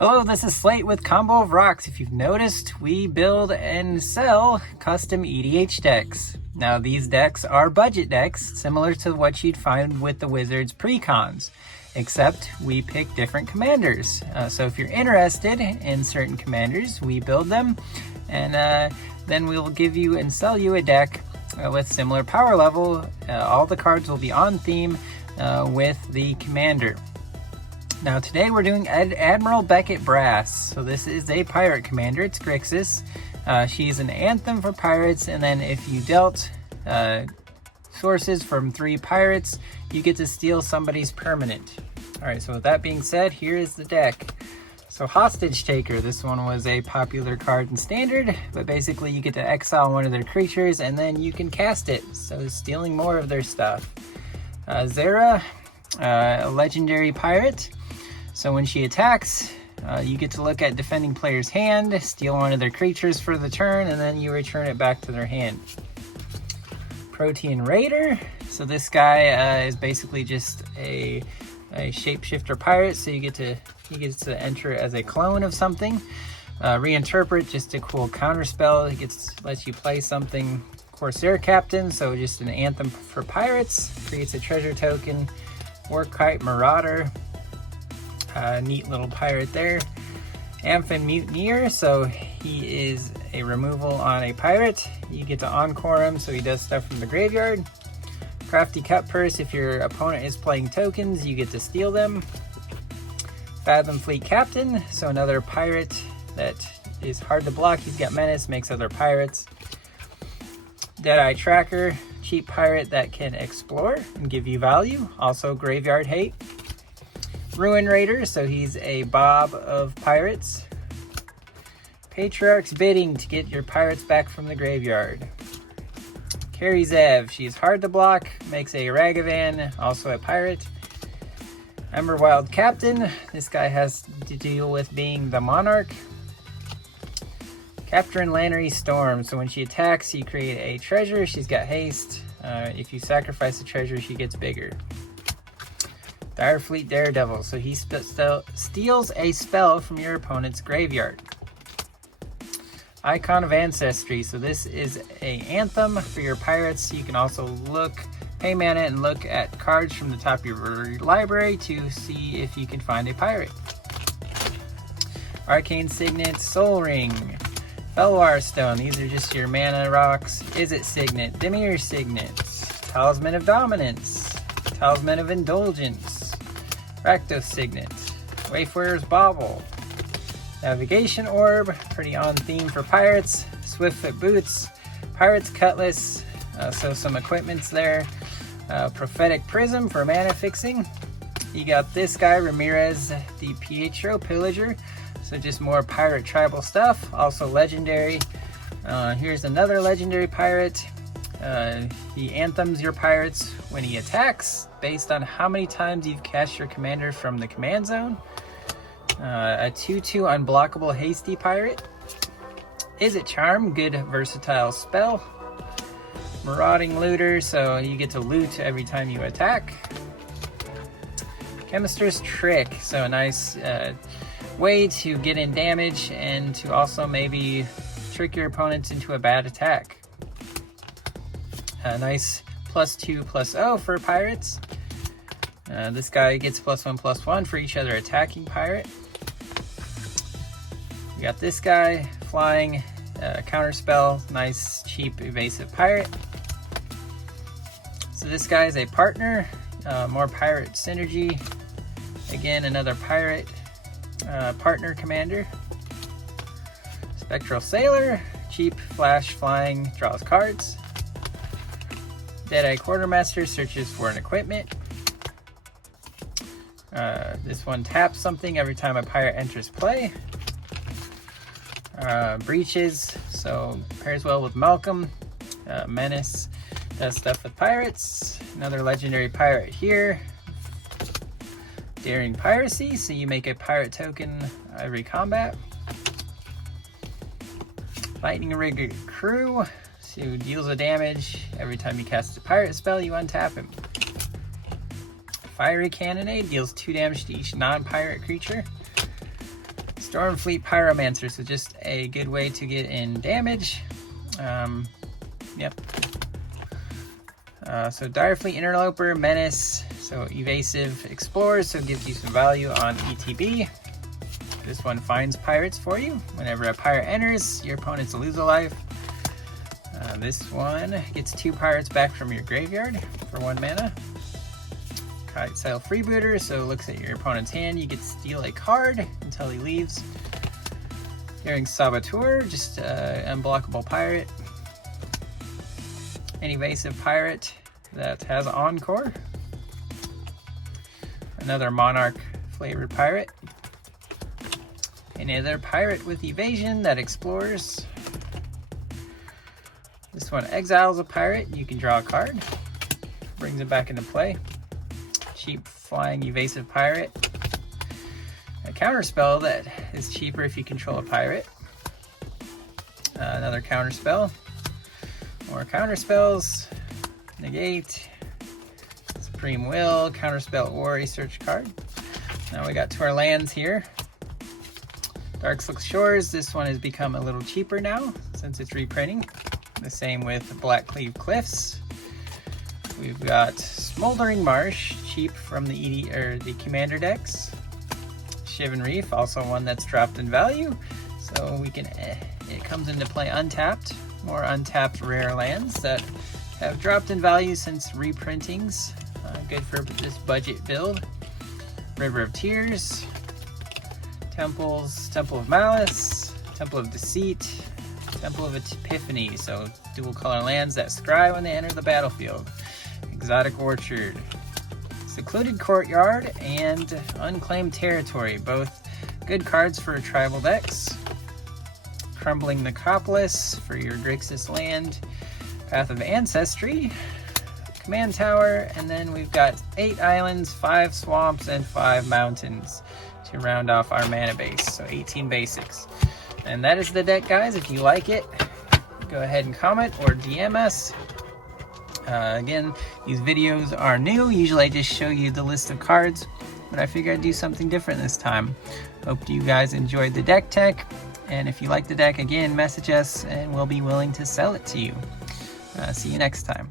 Hello, this is Slate with Combo of Rocks. If you've noticed, we build and sell custom EDH decks. Now, these decks are budget decks, similar to what you'd find with the Wizards pre-cons, except we pick different commanders. So if you're interested in certain commanders, we build them, and then we'll give you and sell you a deck with similar power level. All the cards will be on theme with the commander. Now today we're doing Admiral Beckett Brass. So this is a pirate commander. It's Grixis. She's an anthem for pirates, and then if you dealt sources from 3 pirates, you get to steal somebody's permanent. Alright, so with that being said, here is the deck. So Hostage Taker, this one was a popular card in Standard, but basically you get to exile one of their creatures and then you can cast it, so stealing more of their stuff. Zera, a legendary pirate. So when she attacks, you get to look at defending player's hand, steal one of their creatures for the turn, and then you return it back to their hand. Protean Raider. So this guy is basically just a shapeshifter pirate. So he gets to enter as a clone of something. Reinterpret, just a cool counter spell. It lets you play something. Corsair Captain, so just an anthem for pirates. Creates a treasure token. Warkite Marauder. Neat little pirate there. Amphin Mutineer, so he is a removal on a pirate. You get to encore him, so he does stuff from the graveyard. Crafty Cut Purse, if your opponent is playing tokens, you get to steal them. Fathom Fleet Captain, so another pirate that is hard to block. He's got menace, makes other pirates. Deadeye Tracker, cheap pirate that can explore and give you value. Also graveyard hate. Ruin Raider, so he's a Bob of pirates. Patriarch's Bidding to get your pirates back from the graveyard. Carrie Zev, she's hard to block, makes a Ragavan, also a pirate. Emberwild Captain, this guy has to deal with being the monarch. Captain Lannery Storm, so when she attacks, you create a treasure. She's got haste. If you sacrifice a treasure, she gets bigger. Direfleet Daredevil, so he steals a spell from your opponent's graveyard. Icon of Ancestry, so this is an anthem for your pirates. You can also pay mana and look at cards from the top of your library to see if you can find a pirate. Arcane Signet, Soul Ring, Felwar Stone, these are just your mana rocks. Izzet Signet, Dimir Signet, Talisman of Dominance, Talisman of Indulgence, Rakdos Signet, Wayfarer's Bauble, Navigation Orb, pretty on theme for pirates, Swiftfoot Boots, Pirate's Cutlass, so some equipments there, Prophetic Prism for mana fixing. You got this guy, Ramirez, the Pietro Pillager, so just more pirate tribal stuff, also legendary. Here's another legendary pirate. He anthems your pirates when he attacks based on how many times you've cast your commander from the command zone. A 2/2 unblockable hasty pirate. Izzet Charm, good versatile spell. Marauding Looter, so you get to loot every time you attack. Chemist's Trick, so a nice way to get in damage and to also maybe trick your opponents into a bad attack. A nice +2/+0 for pirates. This guy gets +1/+1 for each other attacking pirate. We got this guy, flying, counterspell, nice cheap evasive pirate. So this guy is a partner, more pirate synergy. Again, another pirate partner commander. Spectral Sailor, cheap flash flying, draws cards. Deadeye Quartermaster searches for an equipment. This one taps something every time a pirate enters play. Breaches, so pairs well with Malcolm. Menace does stuff with pirates. Another legendary pirate here. Daring Piracy, so you make a pirate token every combat. Lightning Rig Crew, so deals a damage every time you cast a pirate spell, you untap him. Fiery Cannonade deals 2 damage to each non-pirate creature. Stormfleet Pyromancer, so just a good way to get in damage. Yep. So Direfleet Interloper, Menace, so evasive explores, so it gives you some value on ETB. This one finds pirates for you. Whenever a pirate enters, your opponents lose a life. This one gets 2 pirates back from your graveyard for 1 mana. Kite Sail Freebooter, so looks at your opponent's hand, you get to steal a card until he leaves. Daring Saboteur, just unblockable pirate. An evasive pirate that has Encore. Another Monarch flavored pirate. Another pirate with evasion that explores. This one exiles a pirate, you can draw a card. Brings it back into play. Cheap flying evasive pirate. A counterspell that is cheaper if you control a pirate. Another counterspell. More counterspells. Negate. Supreme Will. Counterspell or a search card. Now we got to our lands here. Darkslick Shores. This one has become a little cheaper now since it's reprinting. The same with Blackcleave Cliffs. We've got Smoldering Marsh, cheap from the Commander decks. Shivan Reef, also one that's dropped in value, so we can. It comes into play untapped. More untapped rare lands that have dropped in value since reprintings. Good for this budget build. River of Tears, Temples, Temple of Malice, Temple of Deceit, Temple of Epiphany, so dual color lands that scry when they enter the battlefield. Exotic Orchard, Secluded Courtyard, and Unclaimed Territory, both good cards for tribal decks. Crumbling Necropolis for your Grixis land. Path of Ancestry, Command Tower, and then we've got 8 islands, 5 swamps, and 5 mountains to round off our mana base, so 18 basics. And that is the deck, guys. If you like it, go ahead and comment or DM us. Again, these videos are new. Usually I just show you the list of cards, but I figured I'd do something different this time. Hope you guys enjoyed the deck tech, and if you like the deck, again, message us and we'll be willing to sell it to you. See you next time.